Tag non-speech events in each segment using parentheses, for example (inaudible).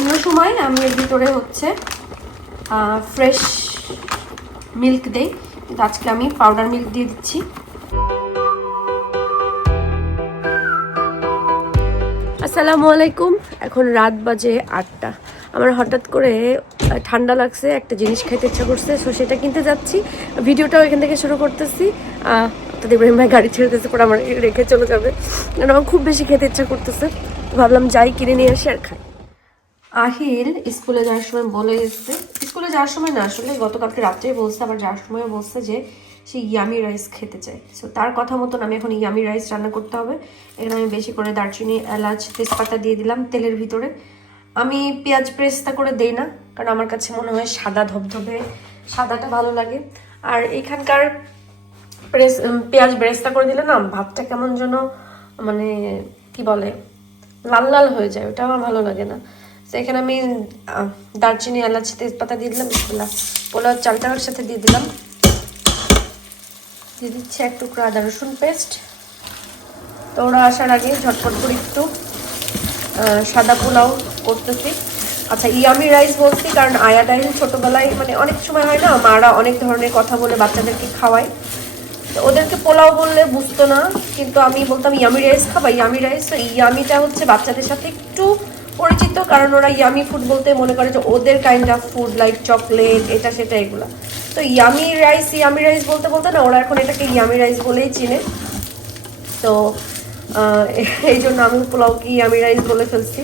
অন্য সময় আমি এর ভিতরে হচ্ছে ফ্রেশ মিল্ক দেই। কিন্তু আজকে আমি পাউডার মিল্ক দিয়ে দিচ্ছি। আসসালামু আলাইকুম। এখন রাত বাজে আটটা। আমার হঠাৎ করে ঠান্ডা লাগছে, একটা জিনিস খাইতে ইচ্ছা করছে সো সেটা কিনতে যাচ্ছি। ভিডিওটাও এখান থেকে শুরু করতেছি। তো ইব্রাহিম ভাই গাড়ি ছেড়ে দিতেছে পরে আমার রেখে চলে যাবে। কারণ আমার খুব বেশি খেতে ইচ্ছা করতেছে। ভাবলাম যাই কিনে নিয়ে আসি আর খাই। আহিল স্কুলে যাওয়ার সময় বলে এসছে। স্কুলে যাওয়ার সময় না, আসলে গতকালকে রাত্রেই বলছে, আবার যাওয়ার সময় বলছে যে সে ইয়ামি রাইস খেতে চায়। সো তার কথা মতন আমি এখন ইয়ামি রাইস রান্না করতে হবে। এখানে আমি বেশি করে দারচিনি, এলাচ, তেজপাতা দিয়ে দিলাম তেলের ভিতরে। আমি পেঁয়াজ প্রেস্তা করে দেই না, কারণ আমার কাছে মনে হয় সাদা ধবধবে, সাদাটা ভালো লাগে। আর এখানকার প্রেস পেঁয়াজ বেরেস্তা করে দিলে না ভাতটা কেমন যেন মানে কি বলে, লাল লাল হয়ে যায় ওটা আমার ভালো লাগে না। তো এখানে আমি দারচিনি, এলাচ, তেজপাতা দিয়ে দিলাম পোলাও চালটার সাথে দিয়ে দিলাম। দিয়ে দিচ্ছি এক টুকরো আদা রসুন পেস্ট। তো ওরা আসার আগে ঝটপট করে একটু সাদা পোলাও করতেছি। আচ্ছা ইয়ামি রাইস বলছি, কারণ আয়াডাইন ছোটোবেলায় মানে অনেক সময় হয় না, মারা অনেক ধরনের কথা বলে বাচ্চাদেরকে খাওয়ায়। তো ওদেরকে পোলাও বললে বুঝতো না, কিন্তু আমি বলতাম ইয়ামি রাইস খাবা, ইয়ামি রাইস, তো ইয়ামিটা হচ্ছে বাচ্চাদের সাথে একটু পরিচিত, কারণ ওরা ইয়ামি ফুড বলতে মনে করে যে ওদের kind of food like chocolate এটা, সেটা, এগুলো। তো ইয়ামি রাইস ইয়ামি রাইস বলতে বলতে না, ওরা এখন এটাকে ইয়ামি রাইস বলেই চিনে। তো এই জন্য আমি পোলাওকে ইয়ামি রাইস বলে ফেলছি।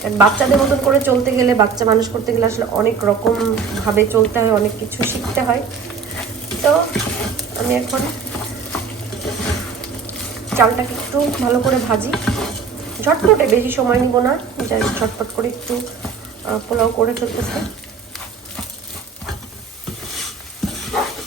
কারণ বাচ্চাদের মতন করে চলতে গেলে, বাচ্চা মানুষ করতে গেলে আসলে অনেক রকম ভাবে চলতে হয়, অনেক কিছু শিখতে হয়। তো, আমি এখন চালটাকে একটু ভালো করে ভাজি। ঝটপটে বেশি সময় নিব না। যাই ঝটপট করে একটু পোলাও করে ফেলতেছে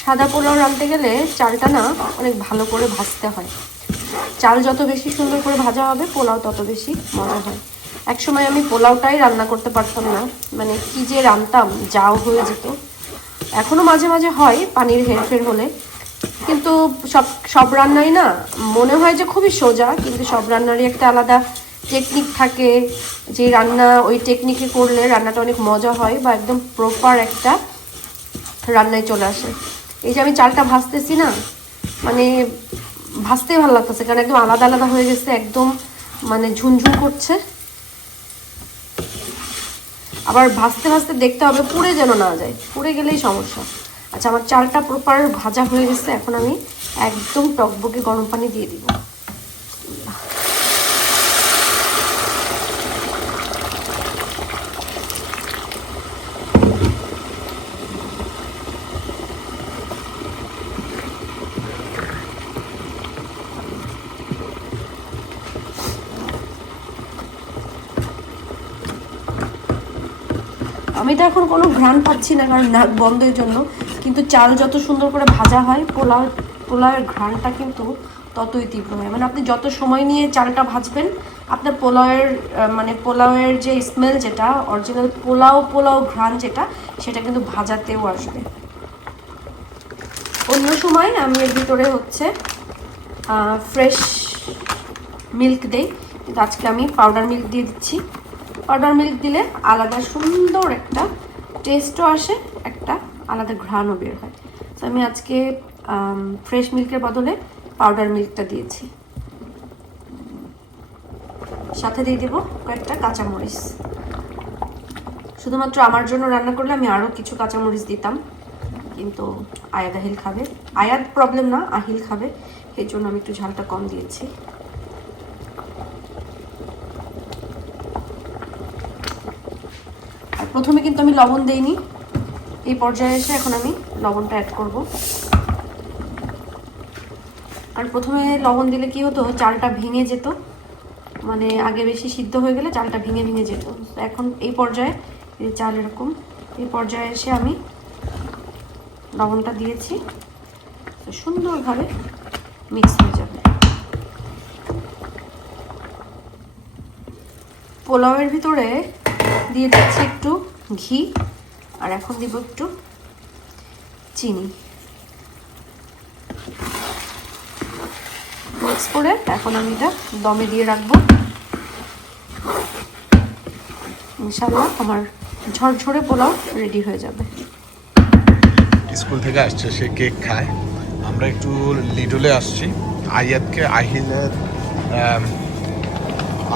সাদা পোলাও রাঁধতে গেলে চালটা না অনেক ভালো করে ভাজতে হয়। চাল যত বেশি সুন্দর করে ভাজা হবে, পোলাও তত বেশি মজা হয়। এক সময় আমি পোলাওটাই রান্না করতে পারতাম না। মানে কি যে রান্তাম যাও হয়ে যেত। এখনও মাঝে মাঝে হয়, পানির হেরফের হলে। কিন্তু সব সব রান্নাই না। মনে হয় যে খুবই সোজা, কিন্তু সব রান্নারই একটা আলাদা টেকনিক থাকে। যে রান্না, ওই টেকনিকে করলে রান্নাটা অনেক মজা হয় বা একদম প্রপার একটা রান্নায় চলে আসে। এই যে আমি চালটা ভাজতেছি না মানে ভাজতে ভালো লাগতেছে, কারণ একদম আলাদা আলাদা হয়ে গেছে, একদম মানে ঝুনঝুন করছে। আবার ভাজতে ভাজতে দেখতে হবে পুড়ে যেন না যায়, পুড়ে গেলেই সমস্যা। আচ্ছা আমার চালটা প্রপার ভাজা হয়ে গেছে, এখন আমি একদম টকবকে গরম পানি দিয়ে দিব। আমি তো এখন কোনো ঘ্রাণ পাচ্ছি না, কারণ নাক বন্ধের জন্য। কিন্তু চাল যত সুন্দর করে ভাজা হয়, পোলাও, পোলাওয়ের ঘ্রাণটা কিন্তু ততই তীব্র হয়। মানে আপনি যত সময় নিয়ে চালটা ভাজবেন, আপনার পোলাওয়ের মানে পোলাওয়ের যে স্মেল যেটা অরিজিনাল পোলাও পোলাও ঘ্রাণ যেটা, সেটা কিন্তু ভাজাতেও আসবে। অন্য সময় আমি এর ভিতরে হচ্ছে ফ্রেশ মিল্ক দেই। কিন্তু আজকে আমি পাউডার মিল্ক দিয়ে দিচ্ছি। পাউডার মিল্ক দিলে আলাদা সুন্দর একটা টেস্টও আসে, একটা আলাদা ঘ্রাণও বের হয়। তো আমি আজকে ফ্রেশ মিল্কের বদলে পাউডার মিল্কটা দিয়েছি। সাথে দিয়ে দেবো কয়েকটা কাঁচামরিচ। শুধুমাত্র আমার জন্য রান্না করলে আমি আরও কিছু কাঁচামরিচ দিতাম, কিন্তু আয়াদ আহিল খাবে। আয়াদ প্রবলেম না, আহিল খাবে। এই জন্য আমি একটু ঝালটা কম দিয়েছি। আর প্রথমে কিন্তু আমি লবণ দেইনি। এই পর্যায়ে এসে এখন আমি লবণটা অ্যাড করব। আর প্রথমে লবণ দিলে কি হতো? চালটা ভেঙে যেত। মানে আগে বেশি সিদ্ধ হয়ে গেলে চালটা ভেঙে ভেঙে যেত। এখন এই পর্যায়ে এই চাল এরকম, এই পর্যায়ে এসে আমি লবণটা দিয়েছি। সুন্দরভাবে মিক্স হয়ে যাবে। পোলাওয়ের ভিতরে দিয়ে দিচ্ছি একটু ঘি। আর এখন দিব একটু চিনি। মিক্স করে এখন আমি এটা দমে দিয়ে রাখব। ইনশাল্লাহ আমার ঝরঝরে পোলাও রেডি হয়ে যাবে। স্কুল থেকে আসছে, সে কেক খায়। আমরা একটু লিডলে আসছি। আয়াতকে আহিলের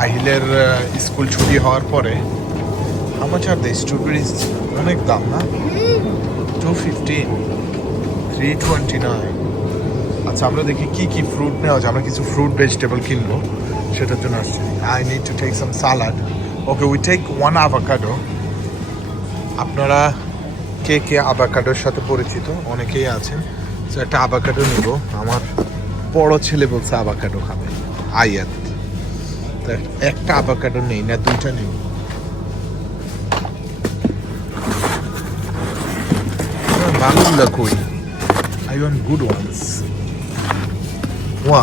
আহিলের স্কুল ছুটি হওয়ার পরে আমার আর দ্য স্ট্রবেরিজ অনেক দাম, না? Two fifteen three twenty nine আচ্ছা আমরা দেখি কি কি ফ্রুট নেওয়া যায়। আমরা কিছু ফ্রুট ভেজিটেবল কিনবো, সেটার জন্য আসছি। I need to take some salad okay we take one avocado আপনারা কে কে আভাকাডোর সাথে পরিচিত? অনেকেই আছেন। তো একটা আভাকাডো নিব। আমার বড় ছেলে বলছে আভাকাডো খাবে। আয়াত। একটা আভাকাডো নেই, না দুইটা নেই? ভালোগুলো কই আই ওয়ান্ট গুড ওয়ান্স ওয়া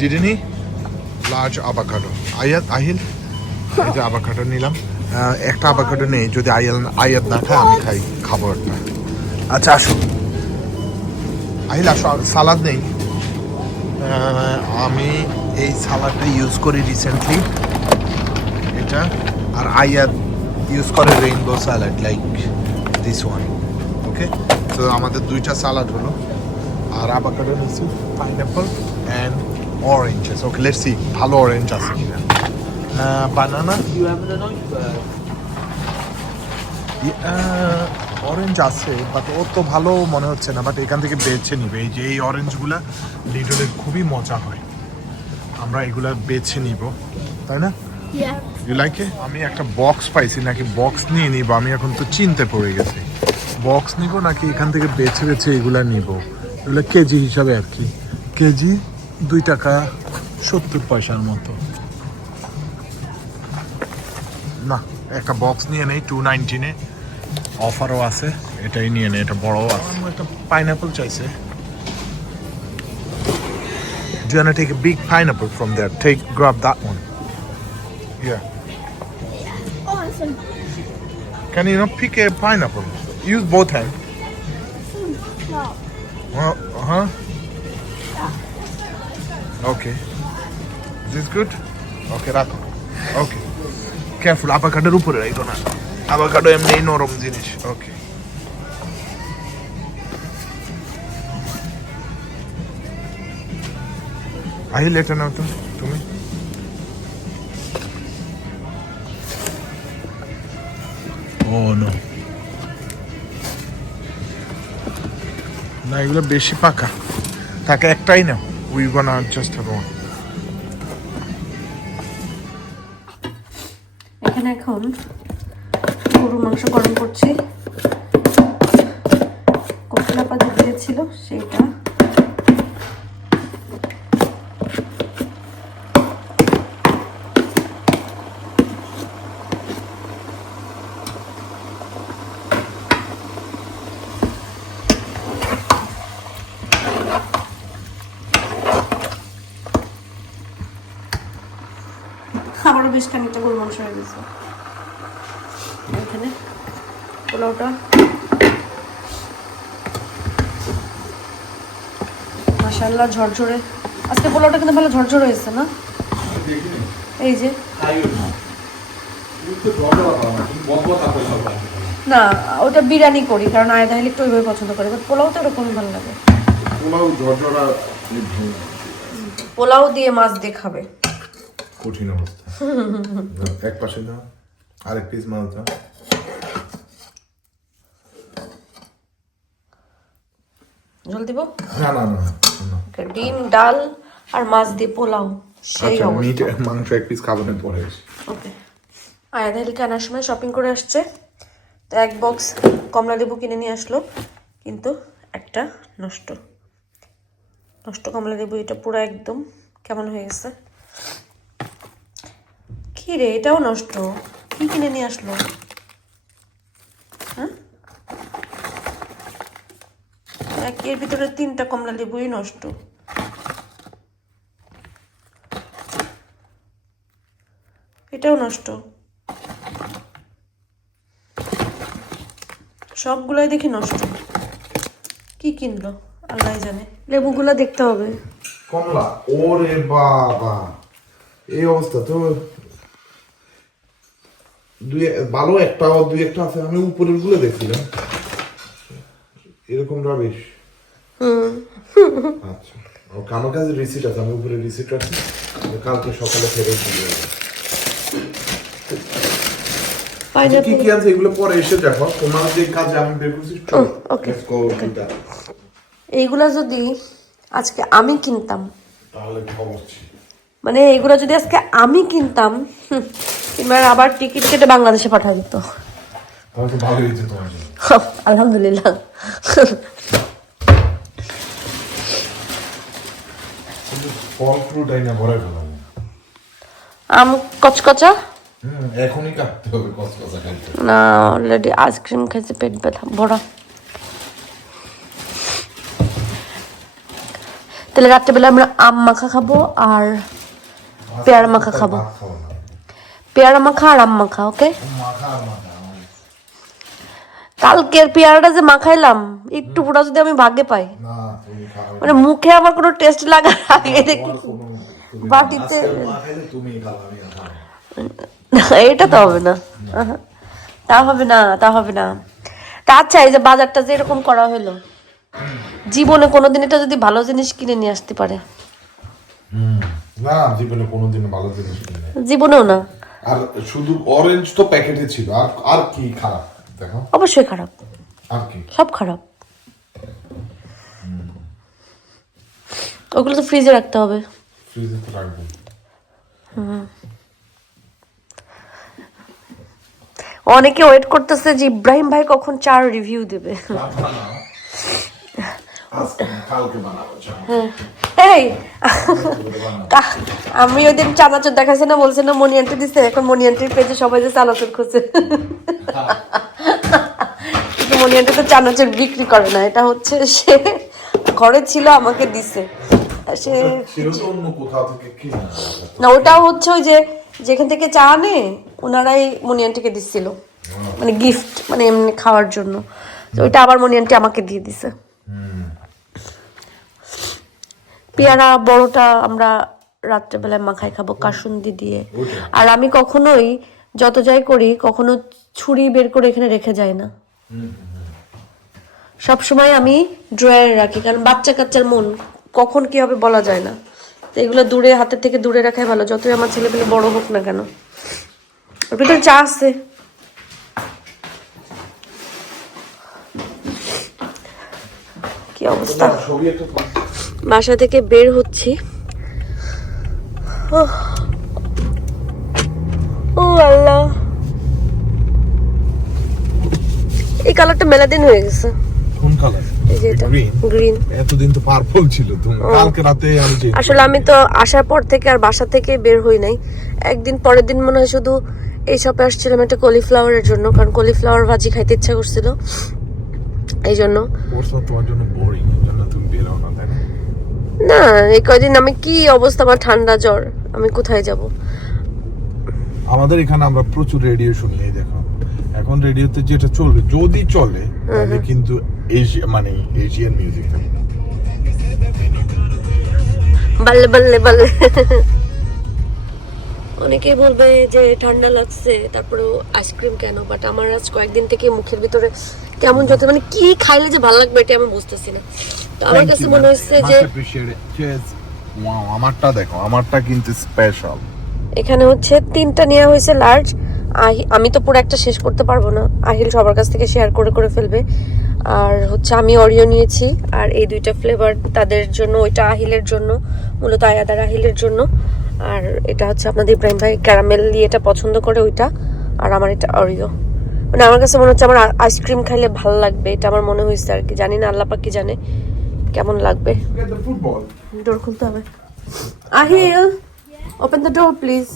didn't he? Large avocado. আয়াত আহিল এই যে আভাকাডো নিলাম একটা আভাকাডো নেই যদি আয়াল আয়াত না খায় আমি খাই খাব একটা আচ্ছা আসো আহিল আসো সালাদ নেই আমি এই সালাদটা ইউজ করি রিসেন্টলি এটা আর আয়াত ইউজ করে rainbow salad like this one okay তো আমাদের দুইটা স্যালাড হলো আর আভাকাডো নিচ্ছি pineapple and oranges okay let's see ভালো অরেঞ্জ আছে কিনা। বানানা? Uh, অরেঞ্জ আছে বাট ওর তো ভালো মনে হচ্ছে না বাট এখান থেকে বেছে নিবে। এই যে এই অরেঞ্জগুলো লিডলের খুবই মজা হয়। আমরা এগুলা বেছে নিব তাই না. ইউ লাইক আমি একটা বক্স পাইছি নাকি বক্স নিয়ে নিব? আমি এখন তো চিনতে পড়ে গেছি। বক্স নিব নাকি এখান থেকে বেছে বেছে এগুলা নিব? এগুলো কেজি হিসাবে আর কি। কেজি দুই টাকা সত্তর পয়সার মতো। না একটা বক্স নিয়ে নেই টু নাইনটিনে অফারও আছে এটাই নিয়ে নেই এটা বড়ও আছে। একটা পাইনাপল চাইছে। Do you want to take a big pineapple from there? Take, grab that one. Yeah. Awesome. Can you not pick a pineapple? Use both hands. No. Uh huh. Okay. Is this good? Okay, রাখো ওকে careful আভাকাডোর উপরে রাখো না avocado এমনি নরম জিনিস ওকে আহিল এটা নাও তো তুমি ও নো, এগুলো বেশি পাকা। তাকে একটাই নাও। We gonna just have one এখানে এখন গরু মাংস গরম করছি। কপিলা পাতা দিয়েছিল, সেইটা বেশ খানিকটা গরু মাংস হয়ে গেছে। এখানে পোলাওটা। মাশাল্লাহ ঝরঝরে। আজকে পোলাওটা কিন্তু ভালো ঝরঝরে হয়েছে না? এই যে। না ওটা বিরিয়ানি করি কারণ আয়দা হলে একটু ওইভাবে পছন্দ করে বাট পোলাও তো এরকমই ভালো লাগে। পোলাও ঝরঝরা পোলাও দিয়ে মাছ দিয়ে খাবে। কঠিন অবস্থা। (laughs) এক পাশে দাও আরেক পিস মাছ দাও। জল দিব? না না না ডিম ডাল আর মাছ দিয়ে পোলাও সেই আচ্ছা মিট মাংস এক পিস খাবারের পরে ওকে আয়াদ আলীকে আনার সময় শপিং করে আসছে। তো এক বক্স কমলা লেবু কিনে নিয়ে আসলো কিন্তু একটা নষ্ট। নষ্ট কমলা লেবু এটা পুরো একদম কেমন হয়ে গেছে? কি রে এটাও নষ্ট। কি কিনে নিয়ে আসলো? হ্যাঁ? এক এর ভিতরে তিনটা কমলা লেবুই নষ্ট। এটাও নষ্ট। সবগুলাই দেখি নষ্ট। কি কিনলো? আল্লাহ জানে। লেবুগুলো দেখতে হবে। কমলা ওরে বাবা। এই অবস্থা তো দুই ভালো একটা দুই একটা আছে আমি উপরেরগুলো দেখছিলাম। এরকম রাবিশ আচ্ছা। ওকে আমার কাছে রিসিট আছে আমি উপরে রিসিট রাখছি কালকে সকালে ফেরত দিয়ে দেবো। আচ্ছা, কি কি আছে? এগুলো পরে এসে দেখো। তোমার যে কাজ আমি বের করছি. এইগুলা যদি আজকে আমি কিনতাম। তাহলে খবর ছিল মানে এগুলো যদি আজকে আমি কিনতাম কিংবা আবার টিকিট কেটে বাংলাদেশে পাঠাই দিত। (laughs) আলহামদুলিল্লাহ। আম কচকচা? এখনই কাটতে হবে কসকসা না অলরেডি আইসক্রিম খাইছে পেট ব্যথা তাহলে রাত্রেবেলা আমরা আম মাখা খাব আর পেয়ারা মাখা খাব। পেয়ারা মাখা আর আম মাখা ওকে। কালকের পেয়ারাটা যে মাখাইলাম, একটু পুরো যদি আমি ভাগে পাই মানে মুখে আমার কোনো টেস্ট লাগার আগে দেখি বাটিতে। এটা তো হবে না তা হবে না, তা হবে না তা আচ্ছা এই যে বাজারটা যে এরকম করা হলো, জীবনে কোনোদিন এটা যদি ভালো জিনিস কিনে নিয়ে আসতে পারে না জীবনে কোনোদিন ভালো জিনিস কিনে জীবনেও না। আর শুধু অরেঞ্জ তো প্যাকেটে ছিল আর আর কি খারাপ? দেখো। অবশ্যই খারাপ। আর কি? সব খারাপ। ওগুলো তো ফ্রিজে রাখতে হবে। ফ্রিজে তো রাখব। অনেকে ওয়েট করতেছে যে ইব্রাহিম ভাই কখন চার রিভিউ দেবে। আজকে কালকে বানাবো চা। এই! আমি ওই দিন চানাচুর দেখাচ্ছে না বলছে না মনি আন্টি দিছে এখন মনি আন্টির পেজে সবাই যে চানাচুর খুঁজে কিন্তু মনি আন্টি তো চানাচুর বিক্রি করে না এটা হচ্ছে সে ঘরে ছিল আমাকে দিছে। সে না ওটাও হচ্ছে ওই যে যেখান থেকে চা আনে ওনারাই মনি আন্টিকে দিচ্ছিল। মানে গিফট মানে এমনি খাওয়ার জন্য। তো ওইটা আবার মনি আন্টি আমাকে দিয়ে দিছে। পেয়ারা বড়টা আমরা রাত্রেবেলায় মাখায় খাব কাসুন্দি দিয়ে। আর আমি কখনোই যত যাই করি কখনো ছুরি বের করে এখানে রেখে যাই না। সব সময় আমি ড্রয়ারে রাখি কারণ বাচ্চা কাচ্চার মন কখন কি হবে বলা যায় না। তো এগুলো দূরে হাতের থেকে দূরে রাখাই ভালো যতই আমার ছেলে পেলে বড় হোক না কেন। ওর ভিতরে চা আছে। কি অবস্থা। বাসা থেকে বের হচ্ছি। ও আল্লাহ। এই কালারটা মেলা দিন হয়ে গেছে। কোন কালার? এটা Green? গ্রিন। এতদিন তো পার্পল ছিল কালকে রাতে আমি আসলে আমি তো আসার পর থেকে আর বাসা থেকে বের হই নাই। একদিন পরের দিন মনে হয় শুধু এই শপে আসছিলাম একটা কলিফ্লাওয়ারের জন্য কারণ কলিফ্লাওয়ার ভাজি খাইতে ইচ্ছা করছিল। এই জন্য তোমার বোরিং না এই কয়দিন আমি কি অবস্থা? আমার ঠান্ডা জ্বর। আমি কোথায় যাব? আমাদের এখানে আমরা প্রচুর রেডিও শুনি এই দেখো। এখন রেডিওতে যেটা চলবে যদি চলে তাহলে কিন্তু এশিয়া মানে এশিয়ান মিউজিক বাল্লে বাল্লে বাল্লে। (laughs) অনেকেই বলবে যে ঠান্ডা লাগছে তারপরে আইসক্রিম কেন? বাট আমার আজ কয়েকদিন থেকে মুখের ভিতরে কেমন যত মানে কি খাইলে যে ভালো লাগবে এটা আমি বুঝতেছি না। তো আমার কাছে মনে হচ্ছে যে আমারটা দেখো আমারটা কিন্তু স্পেশাল এখানে হচ্ছে তিনটা নেওয়া হয়েছে লার্জ আমি তো পুরো একটা শেষ করতে পারব না। আহিল সবার কাছ থেকে শেয়ার করে করে ফেলবে। আর হচ্ছে আমি অরিও নিয়েছি আর এই দুইটা ফ্লেভার তাদের জন্য ওইটা আহিলের জন্য মূলত আয়াদার আহিলের জন্য। আর এটা হচ্ছে আপনাদের ইব্রাহিম ভাই ক্যারামেল দিয়ে এটা পছন্দ করে ওইটা আর আমার এটা অরিও মানে আমার কাছে মনে হচ্ছে আমার আইসক্রিম খাইলে ভালো লাগবে এটা আমার মনে হয়েছে আর কি। জানি না আল্লাপা কি জানে কেমন লাগবে। ডোর খুলতে হবে। Ahil open the door please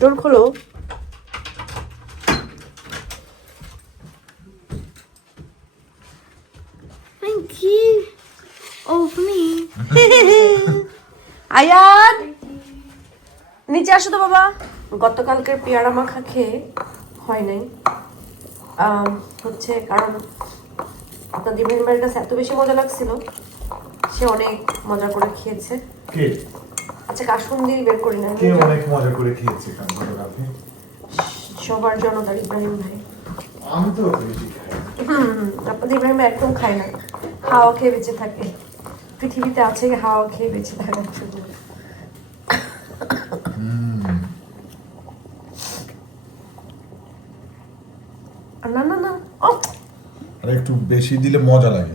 door খোলো। Thank you. Oh, for me. (laughs) আয়াত নিচে আসো তো বাবা। গতকালকের পেয়ারা মাখা খেয়ে হয় নাই। হচ্ছে কারণ আপনার ভাইয়ের কাছে এত বেশি মজা লাগছিল সে অনেক মজা করে খেয়েছে। আচ্ছা কাসুন্দি বের করি না অনেক মজা করে খেয়েছে সবার জনতার ইব্রাহিম ভাই। আমি তো আপনাদের ইব্রাহিম একদম খায় না। হাওয়া খেয়ে বেঁচে থাকে। পৃথিবীতে আছে হাওয়া খেয়ে বেঁচে থাকার জন্য না না না ও। আর একটু বেশি দিলে মজা লাগে।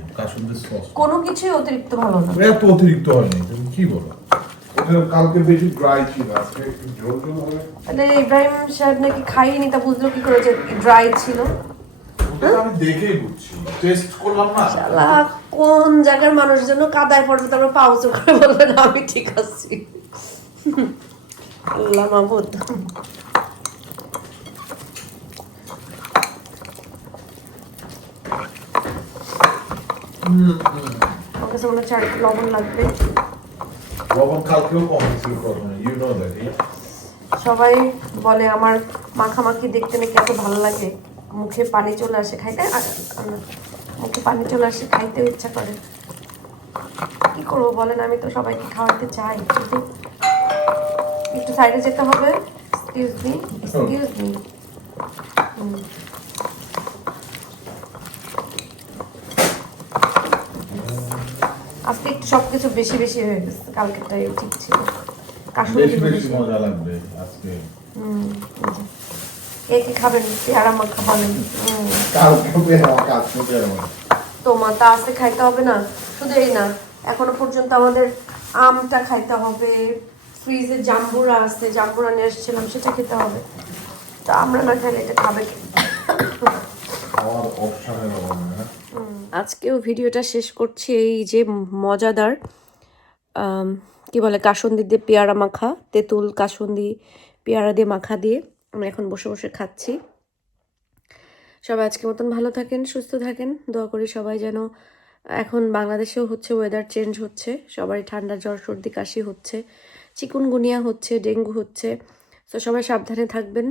সস কোনো কিছুই অতিরিক্ত ভালো না। এত অতিরিক্ত হয়নি তুমি কি বলো? কালকে বেশি ড্রাই ছিল আজকে একটু ঝোল ঝোল হবে। তাহলে ইব্রাহিম সাহেব নাকি খাইনি তা বুঝলো কি করে যে ড্রাই ছিল। আমি দেখেই বুঝছি। টেস্ট করলাম না। শালা, কোন জায়গার মানুষ যেন কাদায় পড়বে তারপর করে বলবেন আমি ঠিক আছি। আল্লাহ মাহবুদ আমার কাছে মনে হচ্ছে লবণ লাগবে। লবণ কালকেও কম ছিল প্রথমে ইউ নো দ্যাট সবাই বলে আমার মাখামাখি দেখতে নাকি এত ভালো লাগে। মুখে পানি চলে আসে খাইতে মুখে পানি চলে আসে খাইতেও ইচ্ছা করে। কি করব বলেন আমি তো সবাইকে খাওয়াতে চাই কিন্তু একটু সাইডে যেতে হবে। এক্সকিউজ মি এক্সকিউজ মি আজকে একটু সবকিছু বেশি বেশি হয়ে গেছে কালকেরটাই ঠিক ছিল। বেশি মজা লাগবে আজকে। কে কি খাবেন পেয়ারা মাখা বলেন আমার তোমার তা আজকে খাইতে হবে না? শুধু এই না এখনও পর্যন্ত আমাদের আমটা খাইতে হবে ফ্রিজে জাম্বুরা আছে জাম্বুরা নিয়ে এসেছিলাম সেটা খেতে হবে। তো আমরা না খাইলে এটা খাবে না আজকেও ভিডিওটা শেষ করছি এই যে মজাদার কি বলে কাসন্দি দিয়ে পেয়ারা মাখা তেঁতুল কাসন্দি পেয়ারা দিয়ে মাখা দিয়ে। আমরা এখন বসে বসে খাচ্ছি। সবাই আজকের মতন ভালো থাকেন, সুস্থ থাকেন। দোয়া করি সবাই যেন এখন বাংলাদেশেও হচ্ছে ওয়েদার চেঞ্জ হচ্ছে। সবারই ঠান্ডা, জ্বর, সর্দি, কাশি হচ্ছে। চিকুনগুনিয়া হচ্ছে, ডেঙ্গু হচ্ছে। তো সবাই সাবধানে থাকবেন।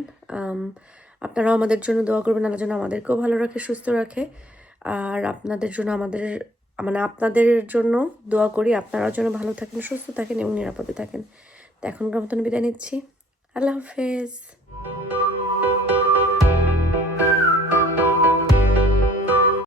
আপনারাও আমাদের জন্য দোয়া করবেন। আল্লাহ যেন আমাদেরকেও ভালো রাখে, সুস্থ রাখে। আর আপনাদের জন্য আমাদের মানে আপনাদের জন্য দোয়া করি, আপনারাও যেন ভালো থাকেন, সুস্থ থাকেন এবং নিরাপদে থাকেন। তো এখনকার মতন বিদায় নিচ্ছি। আল্লাহ হাফেজ। Thank you.